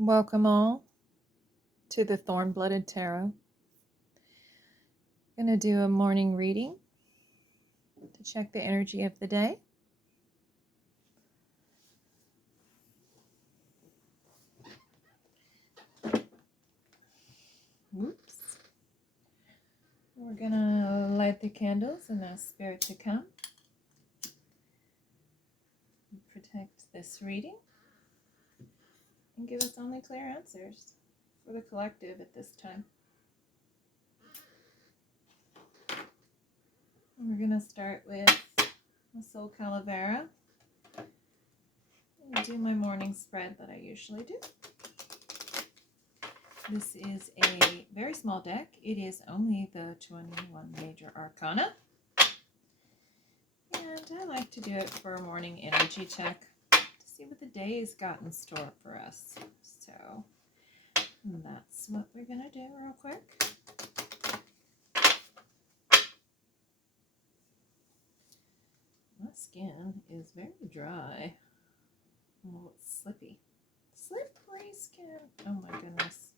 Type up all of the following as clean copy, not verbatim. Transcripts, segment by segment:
Welcome all to the Thorn-Blooded Tarot. I'm going to do a morning reading to check the energy of the day. Oops. We're going to light the candles and ask Spirit to come and protect this reading and give us only clear answers for the collective at this time. And we're going to start with the Soul Calavera and do my morning spread that I usually do. This is a very small deck. It is only the 21 major arcana. And I like to do it for a morning energy check to see what the day has got in store for us. So that's what we're going to do real quick. My skin is very dry. Oh, it's slippy. Slippery skin. Oh my goodness.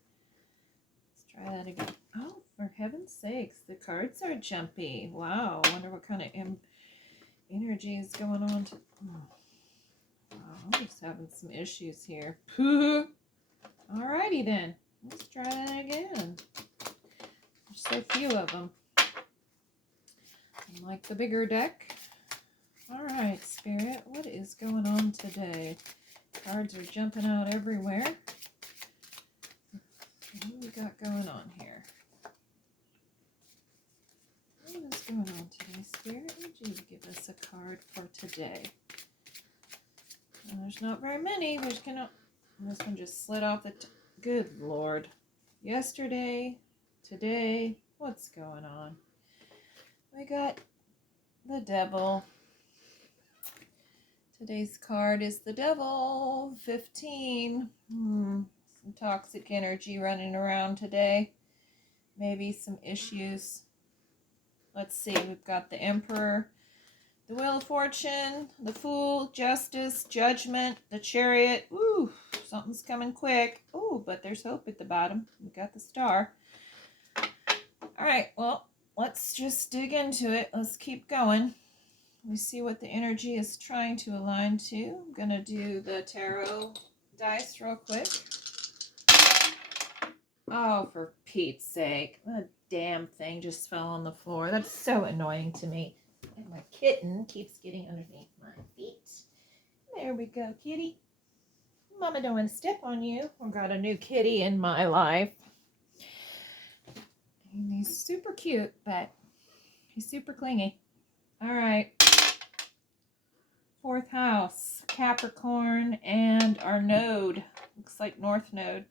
Let's try that again. Oh, for heaven's sakes, the cards are jumpy. Wow, I wonder what kind of energy is going on. Wow, I'm just having some issues here. Alrighty then. Let's try that again. There's so few of them. Unlike the bigger deck. Alright, Spirit, what is going on today? Cards are jumping out everywhere. What do we got going on here? What is going on today, Spirit? Would you give us a card for today? And there's not very many. This one just slid off the... Good Lord. Yesterday, today, what's going on? We got the Devil. Today's card is the Devil, 15. Some toxic energy running around today. Maybe some issues. Let's see, we've got the Emperor, the Wheel of Fortune, the Fool, Justice, Judgment, the Chariot. Ooh, something's coming quick. Ooh, but there's hope at the bottom. We got the Star. All right, well, let's just dig into it. Let's keep going. We see what the energy is trying to align to. I'm going to do the tarot dice real quick. Oh, for Pete's sake. The damn thing just fell on the floor. That's so annoying to me. And my kitten keeps getting underneath my feet. There we go, kitty. Mama don't want to step on you. I've got a new kitty in my life. And he's super cute, but he's super clingy. All right. 4th house, Capricorn, and our node. Looks like North Node.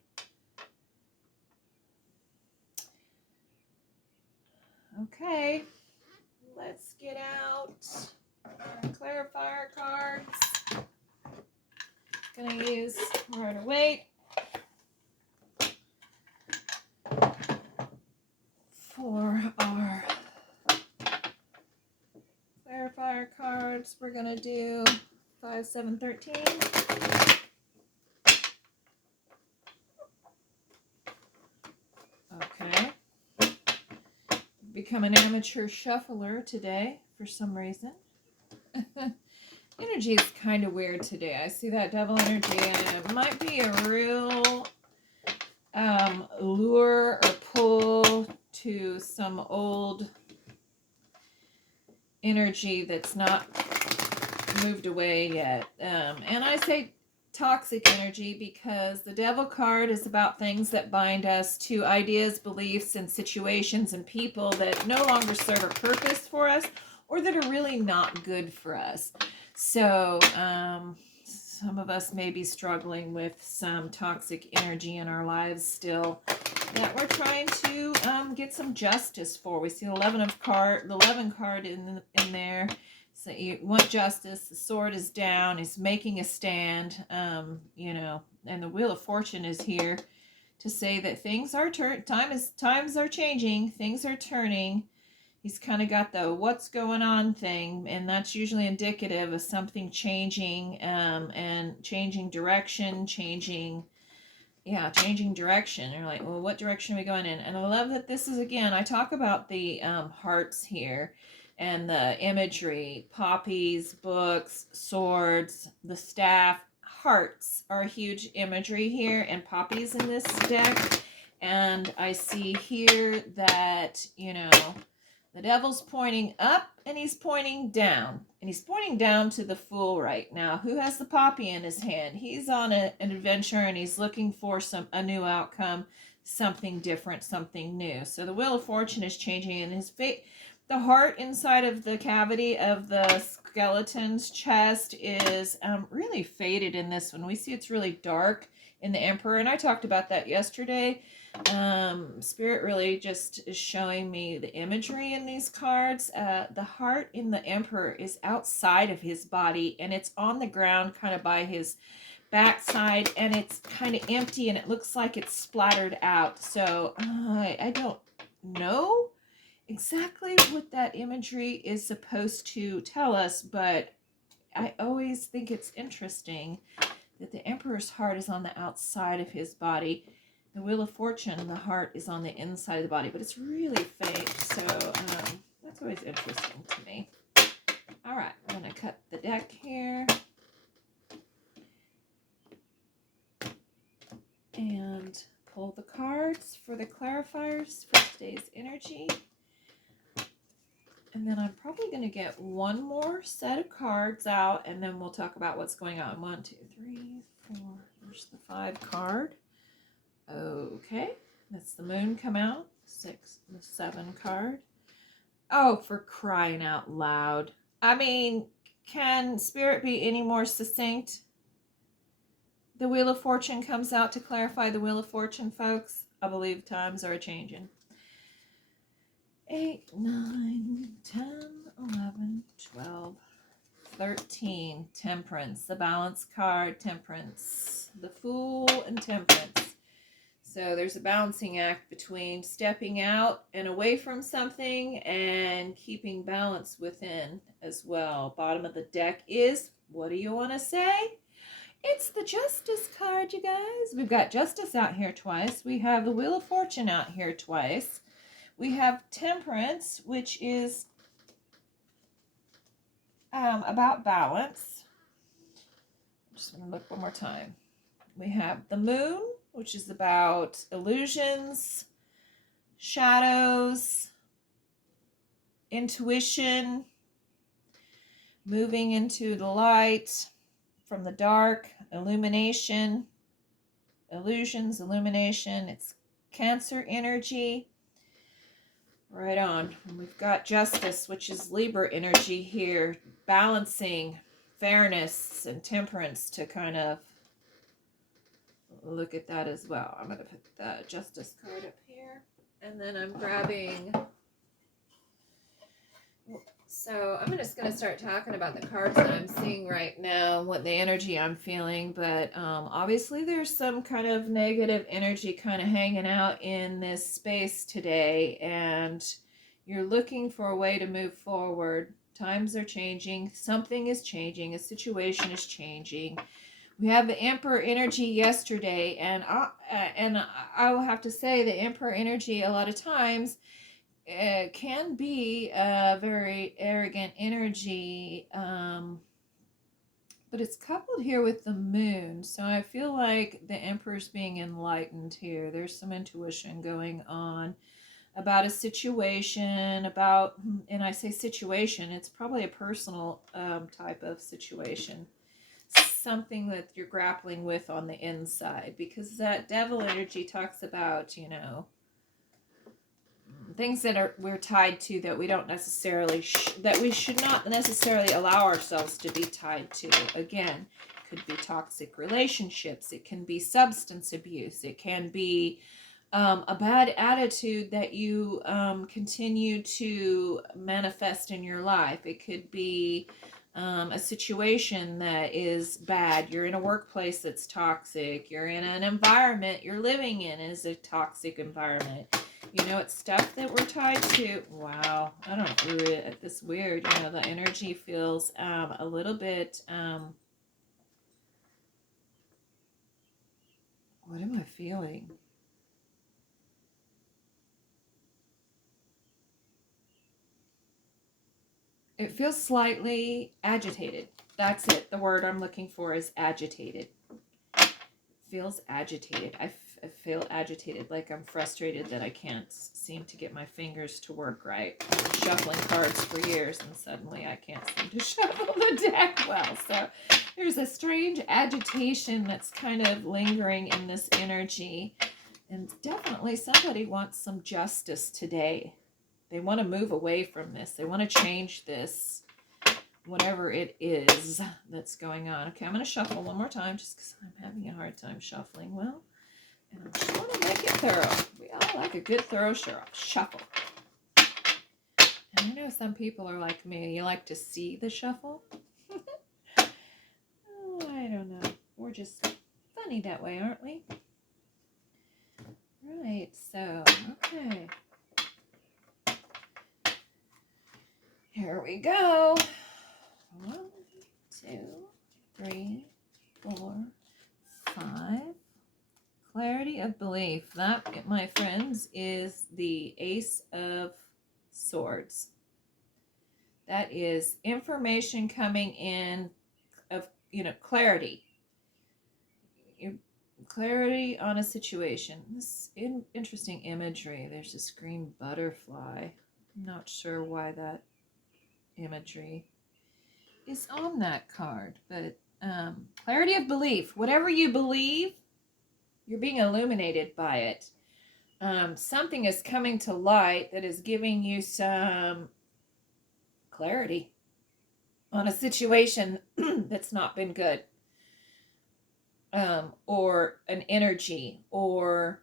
Okay, let's get out our clarifier cards. Gonna use Rider-Waite for our clarifier cards. We're gonna do 5, 7, 13. Okay. Become an amateur shuffler today for some reason. Energy is kind of weird today. I see that Devil energy, and it might be a real lure or pull to some old energy that's not moved away yet. And I say toxic energy because the Devil card is about things that bind us to ideas, beliefs, and situations and people that no longer serve a purpose for us or that are really not good for us. So some of us may be struggling with some toxic energy in our lives still that we're trying to get some justice for. We see the 11 card in there. So you want justice. The sword is down. He's making a stand. And the Wheel of Fortune is here to say that things are times are changing. Things are turning. He's kind of got the what's going on thing, and that's usually indicative of something changing and changing direction, changing yeah, changing direction. You're like, well, what direction are we going in? And I love that this is, again, I talk about the hearts here and the imagery, poppies, books, swords, the staff. Hearts are huge imagery here, and poppies in this deck. And I see here that, you know, the devil's pointing up and he's pointing down. And he's pointing down to the fool right now, who has the poppy in his hand. He's on an adventure and he's looking for a new outcome, something different, something new. So the Wheel of Fortune is changing in his fate. The heart inside of the cavity of the skeleton's chest is really faded in this one. We see it's really dark in the Emperor, and I talked about that yesterday. Spirit really just is showing me the imagery in these cards. The heart in the Emperor is outside of his body, and it's on the ground kind of by his backside, and it's kind of empty, and it looks like it's splattered out. So I don't know exactly what that imagery is supposed to tell us, but I always think it's interesting that the Emperor's heart is on the outside of his body. The Wheel of Fortune, the heart is on the inside of the body, but it's really fake, so that's always interesting to me. All right, I'm going to cut the deck here. And pull the cards for the clarifiers for today's energy. And then I'm probably going to get one more set of cards out, and then we'll talk about what's going on. 1, 2, 3, 4. There's the 5 card. Okay. That's the moon come out. 6, the 7 card. Oh, for crying out loud. I mean, can Spirit be any more succinct? The Wheel of Fortune comes out to clarify the Wheel of Fortune, folks. I believe times are changing. 8, 9, 10, 11, 12, 13. Temperance. The balance card, Temperance. The Fool and Temperance. So there's a balancing act between stepping out and away from something and keeping balance within as well. Bottom of the deck is, what do you want to say? It's the Justice card, you guys. We've got Justice out here twice. We have the Wheel of Fortune out here twice. We have Temperance, which is about balance. I'm just going to look one more time. We have the Moon, which is about illusions, shadows, intuition, moving into the light from the dark, illumination, illusions, illumination. It's Cancer energy. Right on. And we've got Justice, which is Libra energy here, balancing fairness and temperance to kind of look at that as well. I'm going to put the Justice card up here. And then I'm grabbing... So I'm just going to start talking about the cards that I'm seeing right now, what the energy I'm feeling. But obviously there's some kind of negative energy kind of hanging out in this space today. And you're looking for a way to move forward. Times are changing. Something is changing. A situation is changing. We have the Emperor energy yesterday. And I will have to say the Emperor energy a lot of times can be a very arrogant energy, but it's coupled here with the moon. So I feel like the Emperor's being enlightened here. There's some intuition going on about a situation, and I say situation, it's probably a personal type of situation. Something that you're grappling with on the inside, because that devil energy talks about, you know, things that we're tied to that we don't necessarily that we should not necessarily allow ourselves to be tied to. Again, it could be toxic relationships, it can be substance abuse, it can be a bad attitude that you continue to manifest in your life. It could be a situation that is bad. You're in a workplace that's toxic. You're in an environment you're living in is a toxic environment. You know, it's stuff that we're tied to. Wow, I don't really, it's weird. You know, the energy feels a little bit, what am I feeling? It feels slightly agitated. That's it. The word I'm looking for is agitated. Feels agitated. I feel agitated, like I'm frustrated that I can't seem to get my fingers to work right. I've been shuffling cards for years and suddenly I can't seem to shuffle the deck well. So there's a strange agitation that's kind of lingering in this energy. And definitely somebody wants some justice today. They want to move away from this. They want to change this, whatever it is that's going on. Okay, I'm going to shuffle one more time just because I'm having a hard time shuffling well. And I'm just want to make it thorough. We all like a good thorough shuffle. And I know some people are like me. You like to see the shuffle? Oh, I don't know. We're just funny that way, aren't we? Right, so, okay. Here we go. 1, 2, 3, 4, 5. Clarity of belief. That, my friends, is the Ace of Swords. That is information coming in of, clarity. Clarity on a situation. This interesting imagery. There's this green butterfly. I'm not sure why that imagery is on that card, but clarity of belief. Whatever you believe, you're being illuminated by it. Something is coming to light that is giving you some clarity on a situation that's not been good, or an energy, or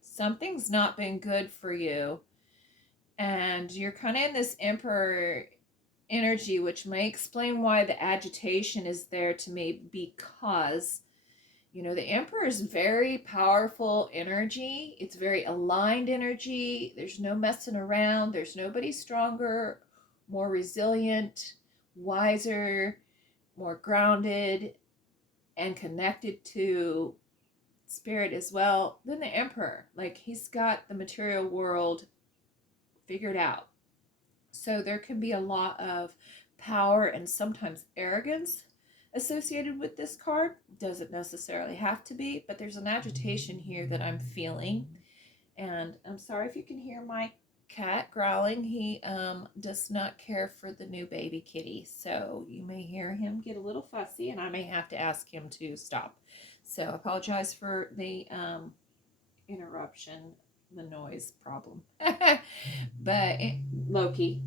something's not been good for you, and you're kind of in this Emperor energy, which may explain why the agitation is there to me, because the Emperor is very powerful energy. It's very aligned energy. There's no messing around. There's nobody stronger, more resilient, wiser, more grounded, and connected to spirit as well than the Emperor. Like, he's got the material world figured out. So there can be a lot of power and sometimes arrogance associated with this card. Doesn't necessarily have to be, but there's an agitation here that I'm feeling. And I'm sorry if you can hear my cat growling. He does not care for the new baby kitty, so you may hear him get a little fussy and I may have to ask him to stop. So I apologize for the interruption, the noise problem. But Loki,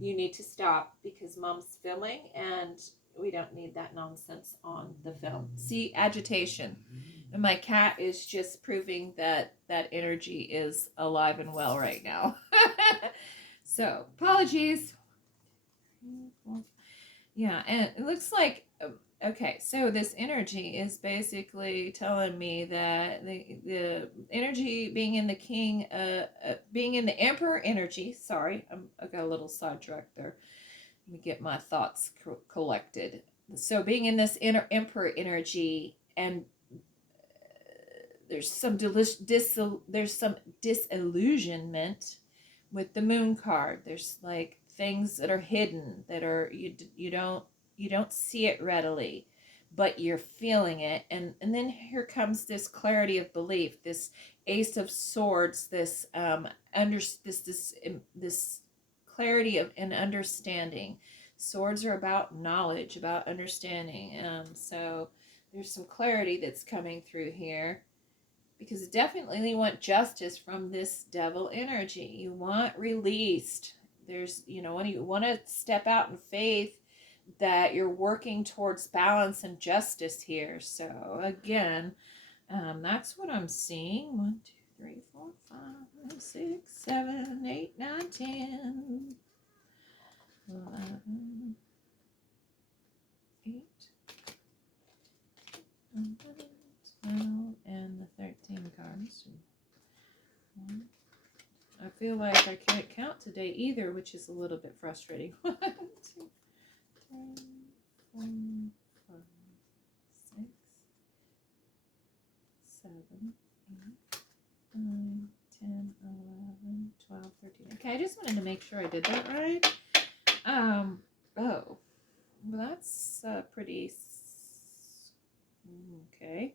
you need to stop because Mom's filming and we don't need that nonsense on the film. See, agitation. And my cat is just proving that that energy is alive and well right now. So, apologies. Yeah, and it looks like, okay, so this energy is basically telling me that the energy being in the king, being in the Emperor energy, sorry, I got a little sidetracked there. Let me get my thoughts collected. So being in this Emperor energy, and there's some disillusionment with the Moon card. There's like things that are hidden, that are you don't see it readily, but you're feeling it. And then here comes this clarity of belief, this Ace of Swords, this this clarity of an understanding. Swords are about knowledge, about understanding. So there's some clarity that's coming through here, because definitely you want justice from this devil energy. You want released. There's, when you want to step out in faith, that you're working towards balance and justice here. So again, that's what I'm seeing. 1, 2, 3, 4, 5, 6, 7, 8, 9, 10, 11, 8, 11, 12, and the 13 cards. I feel like I can't count today either, which is a little bit frustrating. 1, 2, 3, 4, 5, 6, 9, 10, 11, 12, 13. Okay, I just wanted to make sure I did that right. Oh, well, that's pretty. Okay.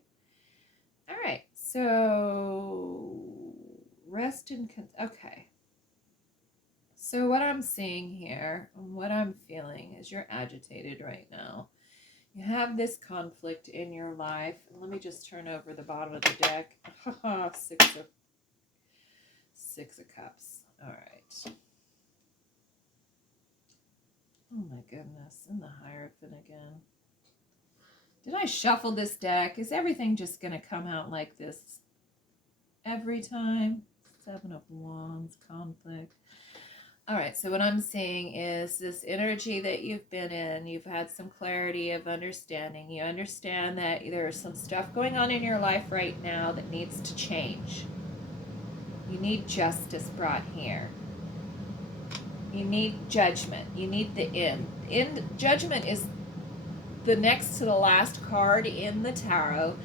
All right. So rest and okay. So what I'm seeing here, what I'm feeling is you're agitated right now. You have this conflict in your life. Let me just turn over the bottom of the deck. Six of Cups. All right. Oh my goodness. And the Hierophant again. Did I shuffle this deck? Is everything just going to come out like this every time? 7 of Wands, conflict. All right, so what I'm seeing is this energy that you've been in. You've had some clarity of understanding. You understand that there's some stuff going on in your life right now that needs to change. You need justice brought here. You need judgment. You need the end. Judgment is the next to the last card in the tarot,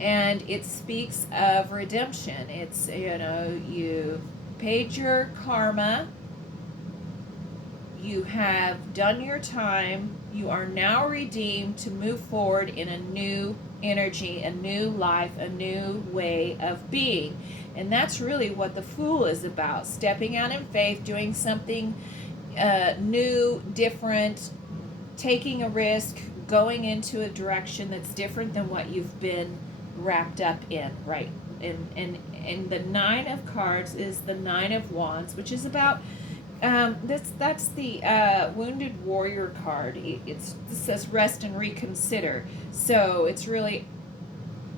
and it speaks of redemption. It's, you've paid your karma. You have done your time. You are now redeemed to move forward in a new energy, a new life, a new way of being. And that's really what the Fool is about. Stepping out in faith, doing something new, different, taking a risk, going into a direction that's different than what you've been wrapped up in, right? And the Nine of Cards is the Nine of Wands, which is about that's the Wounded Warrior card. It says rest and reconsider. So it's really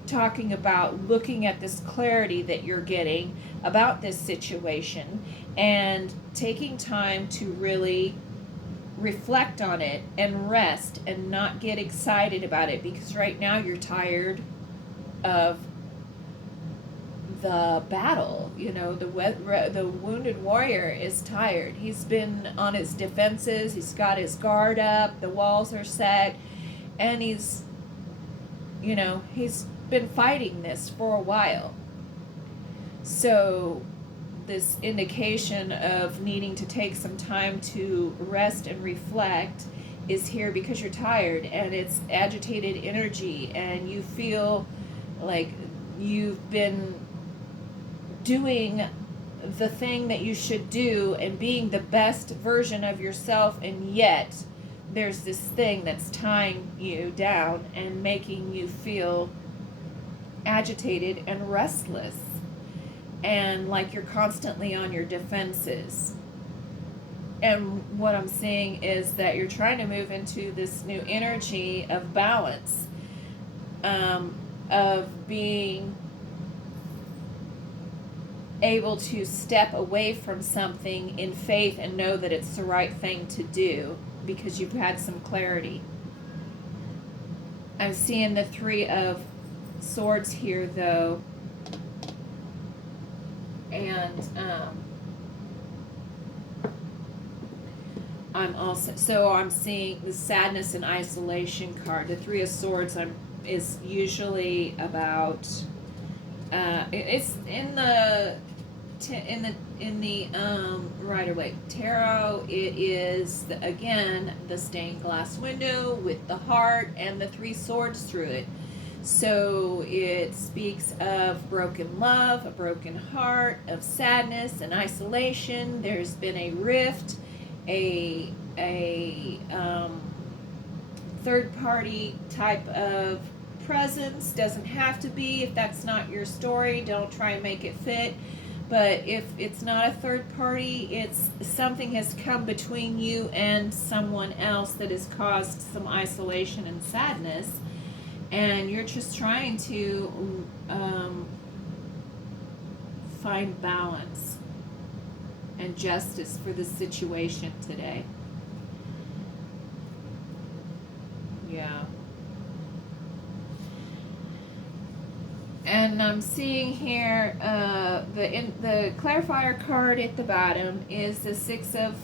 talking about looking at this clarity that you're getting about this situation and taking time to really reflect on it and rest and not get excited about it, because right now you're tired of the battle. The Wounded Warrior is tired. He's been on his defenses. He's got his guard up. The walls are set, and he's been fighting this for a while. So this indication of needing to take some time to rest and reflect is here because you're tired, and it's agitated energy, and you feel like you've been doing the thing that you should do and being the best version of yourself, and yet there's this thing that's tying you down and making you feel agitated and restless, and like you're constantly on your defenses. And what I'm seeing is that you're trying to move into this new energy of balance, of being able to step away from something in faith and know that it's the right thing to do because you've had some clarity. I'm seeing the Three of Swords here, though, and I'm seeing the sadness and isolation card. The Three of Swords is usually about it's in the Rider-Waite Tarot. It is again the stained glass window with the heart and the three swords through it. So it speaks of broken love, a broken heart, of sadness and isolation. There's been a rift, a third party type of presence. Doesn't have to be. If that's not your story, don't try and make it fit. But if it's not a third party, it's something has come between you and someone else that has caused some isolation and sadness, and you're just trying to find balance and justice for the situation today. Yeah. And I'm seeing here the clarifier card at the bottom is the Six of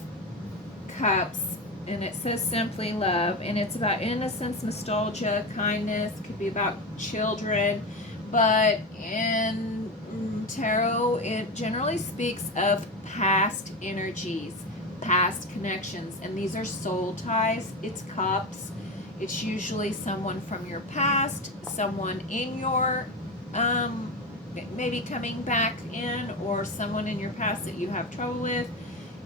Cups, and it says simply love, and it's about innocence, nostalgia, kindness. Could be about children, But in tarot, it generally speaks of past energies, past connections, and these are soul ties. It's cups. It's usually someone from your past, someone in your maybe coming back in, or someone in your past that you have trouble with.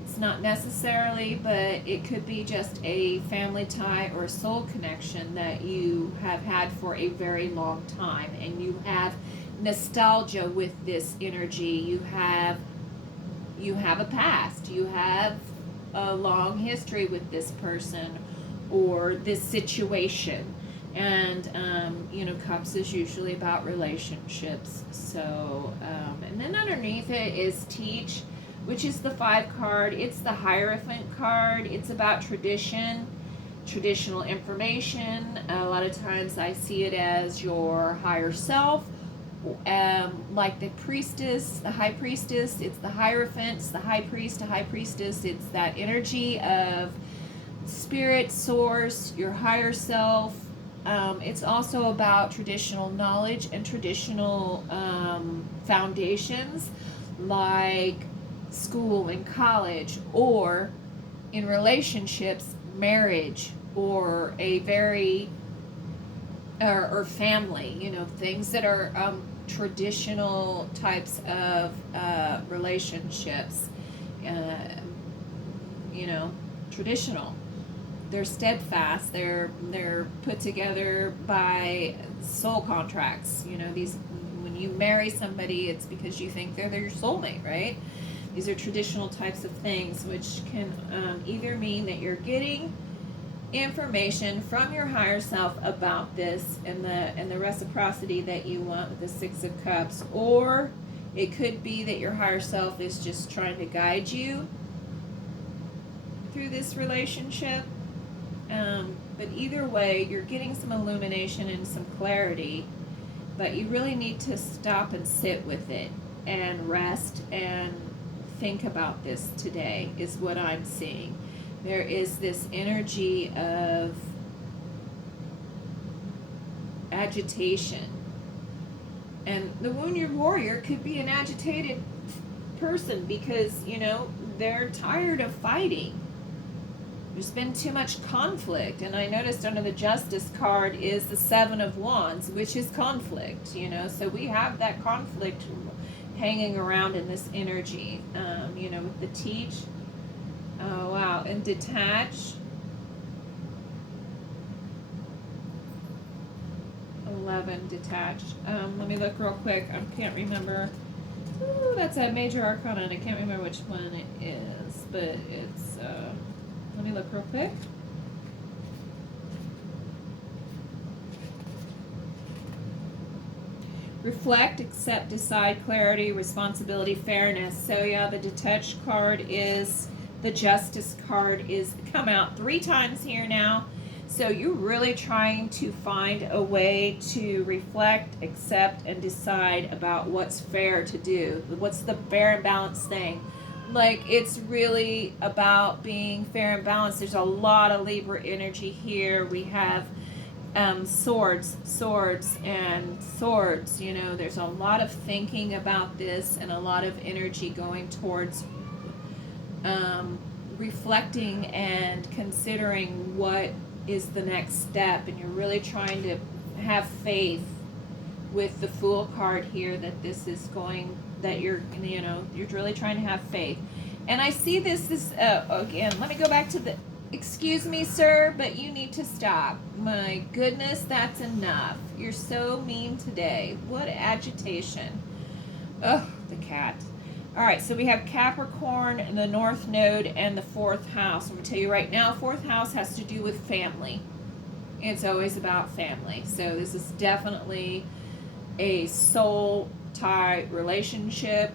It's not necessarily, but it could be just a family tie or a soul connection that you have had for a very long time, and you have nostalgia with this energy. You have a past. You have a long history with this person or this situation. And cups is usually about relationships. So and then underneath it is teach, which is the 5 card. It's the Hierophant card. It's about tradition, traditional information. A lot of times I see it as your higher self, like the priestess, the high priestess. It's the Hierophants, the high priest, a high priestess. It's that energy of spirit, source, your higher self. It's also about traditional knowledge and traditional foundations, like school and college, or in relationships, marriage, or a very or family, things that are traditional types of relationships, traditional. They're steadfast. They're put together by soul contracts. These, when you marry somebody, it's because you think they're your soulmate, right? These are traditional types of things, which can either mean that you're getting information from your higher self about this and the reciprocity that you want with the 6 of Cups, or it could be that your higher self is just trying to guide you through this relationship. But either way, you're getting some illumination and some clarity, but you really need to stop and sit with it and rest and think about this today, is what I'm seeing. There is this energy of agitation. And the Wounded Warrior could be an agitated person because, they're tired of fighting. There's been too much conflict. And I noticed under the Justice card is the 7 of Wands, which is conflict, So we have that conflict hanging around in this energy, with the Teach. Oh, wow. And Detach. 11, Detached. Let me look real quick. I can't remember. Ooh, that's a major arcana, and I can't remember which one it is, but it's, let me look real quick. Reflect, accept, decide, clarity, responsibility, fairness. So yeah, the Detached card is, the Justice card is come out 3 times here now. So you're really trying to find a way to reflect, accept, and decide about what's fair to do. What's the fair and balanced thing? Like, it's really about being fair and balanced. There's a lot of Libra energy here. We have swords, and swords. There's a lot of thinking about this and a lot of energy going towards reflecting and considering what is the next step. And you're really trying to have faith with the Fool card here that this is going, that you're really trying to have faith. And I see this again, let me go back to the, excuse me, sir, but you need to stop. My goodness, that's enough. You're so mean today. What agitation. Oh, the cat. All right, so we have Capricorn and the North Node and the 4th house. I'm going to tell you right now, 4th house has to do with family. It's always about family. So this is definitely a soul tie relationship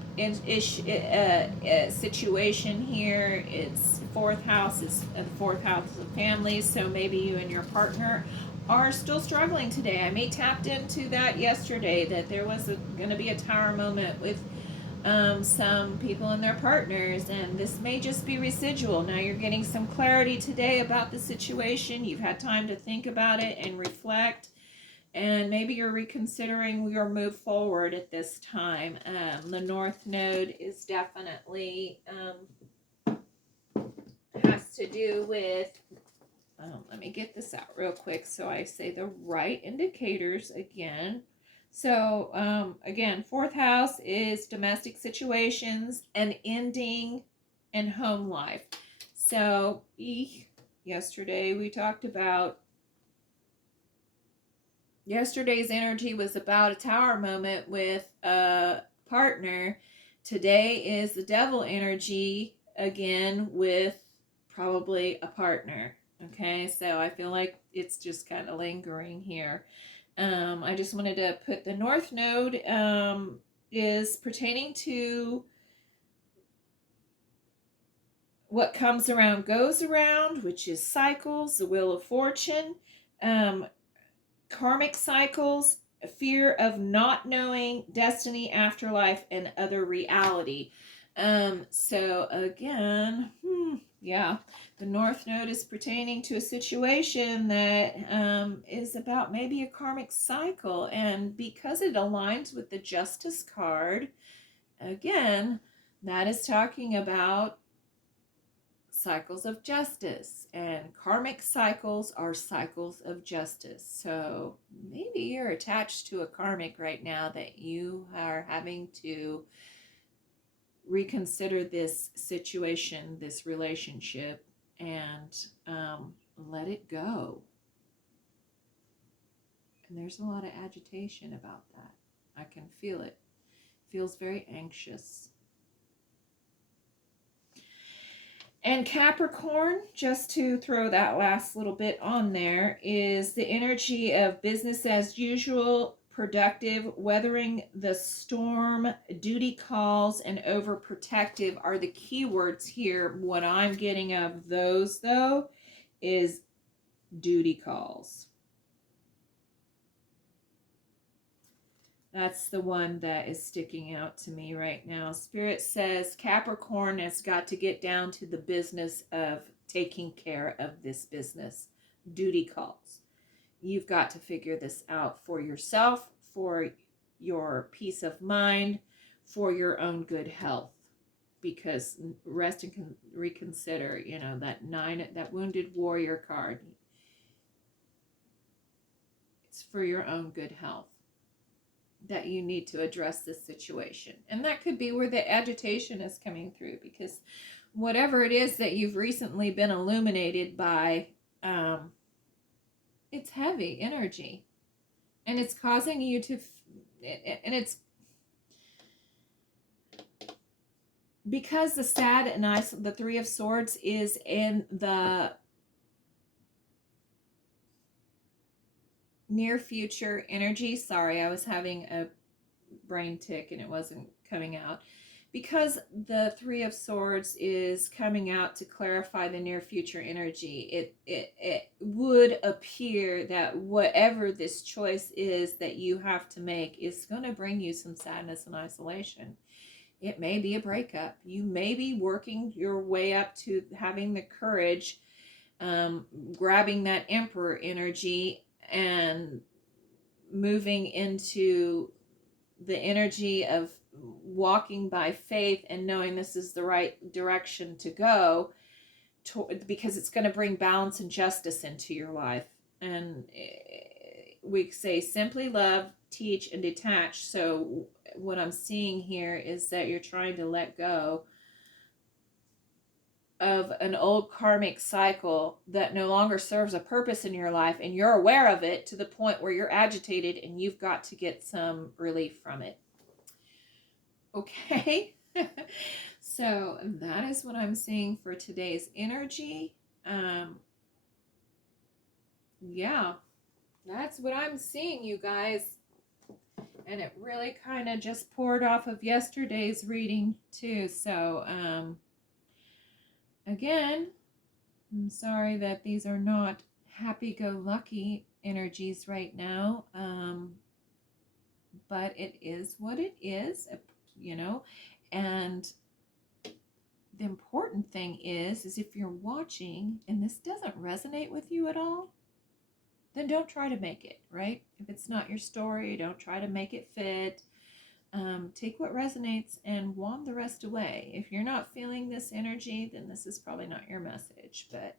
situation here. It's 4th house is the 4th house of family. So maybe you and your partner are still struggling today. I may tapped into that yesterday, that there was going to be a tower moment with some people and their partners, and this may just be residual. Now you're getting some clarity today about the situation. You've had time to think about it and reflect and maybe you're reconsidering your move forward at this time. The North Node is definitely has to do with, let me get this out real quick so I say the right indicators again. So again, fourth house is domestic situations and ending and home life. So yesterday we talked about, yesterday's energy was about a tower moment with a partner. Today is the devil energy again with probably a partner. Okay, so I feel like it's just kind of lingering here. I just wanted to put the North Node is pertaining to what comes around goes around, which is cycles, the wheel of fortune, karmic cycles, fear of not knowing, destiny, afterlife, and other reality. So again, yeah, the North Node is pertaining to a situation that is about maybe a karmic cycle, and because it aligns with the Justice card, again, that is talking about cycles of justice, and karmic cycles are cycles of justice. So maybe you're attached to a karmic right now that you are having to reconsider this situation, this relationship, and let it go. And there's a lot of agitation about that. I can feel it. Feels very anxious. And Capricorn, just to throw that last little bit on there, is the energy of business as usual, productive, weathering the storm, duty calls, and overprotective are the keywords here. What I'm getting of those, though, is duty calls. That's the one that is sticking out to me right now. Spirit says Capricorn has got to get down to the business of taking care of this business. Duty calls. You've got to figure this out for yourself, for your peace of mind, for your own good health. Because rest and reconsider, that wounded warrior card. It's for your own good health that you need to address this situation. And that could be where the agitation is coming through, because whatever it is that you've recently been illuminated by, it's heavy energy, and it's causing you to, and it's because the sad and the Three of Swords is in the near future energy. Sorry, I was having a brain tick and it wasn't coming out. Because the Three of Swords is coming out to clarify the near future energy, it would appear that whatever this choice is that you have to make is going to bring you some sadness and isolation. It may be a breakup. You may be working your way up to having the courage, grabbing that Emperor energy and moving into the energy of walking by faith and knowing this is the right direction to go because it's going to bring balance and justice into your life. And we say simply love, teach, and detach. So what I'm seeing here is that you're trying to let go of an old karmic cycle that no longer serves a purpose in your life, and you're aware of it to the point where you're agitated and you've got to get some relief from it. Okay. So that is what I'm seeing for today's energy. Yeah, that's what I'm seeing, you guys. And it really kind of just poured off of yesterday's reading too. So again, I'm sorry that these are not happy-go-lucky energies right now. But it is what it is, and the important thing is if you're watching and this doesn't resonate with you at all, then don't try to make it, right? If it's not your story, don't try to make it fit. Take what resonates and wand the rest away. If you're not feeling this energy, then this is probably not your message. But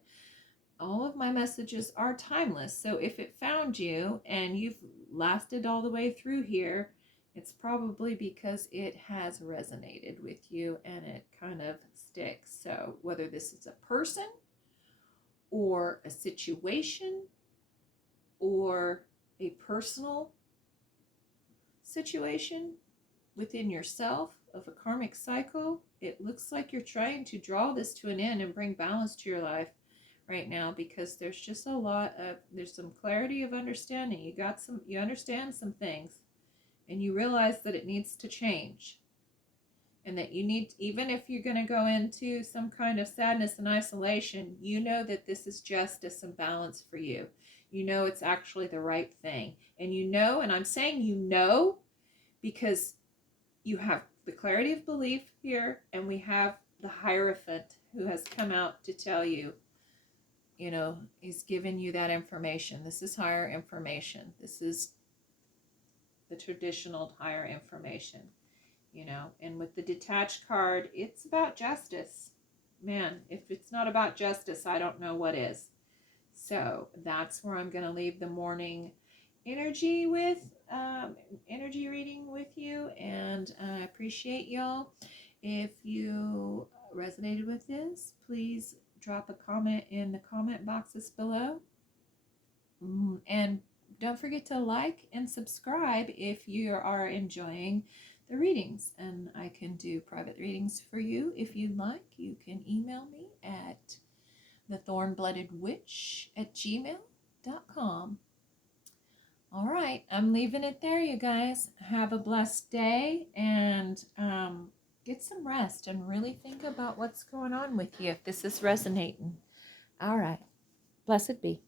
all of my messages are timeless. So if it found you and you've lasted all the way through here, it's probably because it has resonated with you and it kind of sticks. So whether this is a person or a situation or a personal situation within yourself of a karmic cycle, it looks like you're trying to draw this to an end and bring balance to your life right now, because there's just a lot of, there's some clarity of understanding. You understand some things and you realize that it needs to change, and that you need, even if you're going to go into some kind of sadness and isolation, you know that this is justice and balance for you. You know it's actually the right thing. And you know, and I'm saying you know because you have the clarity of belief here, and we have the Hierophant who has come out to tell you, you know, he's given you that information. This is higher information. This is the traditional higher information, you know. And with the detached card, it's about justice. Man, if it's not about justice, I don't know what is. So that's where I'm going to leave the morning energy with energy reading with you, and I appreciate y'all. If you resonated with this, please drop a comment in the comment boxes below, and don't forget to like and subscribe if you are enjoying the readings. And I can do private readings for you if you'd like. You can email me at the Thorn-Blooded Witch at gmail.com. All right, I'm leaving it there, you guys. Have a blessed day, and get some rest and really think about what's going on with you if this is resonating. All right, blessed be.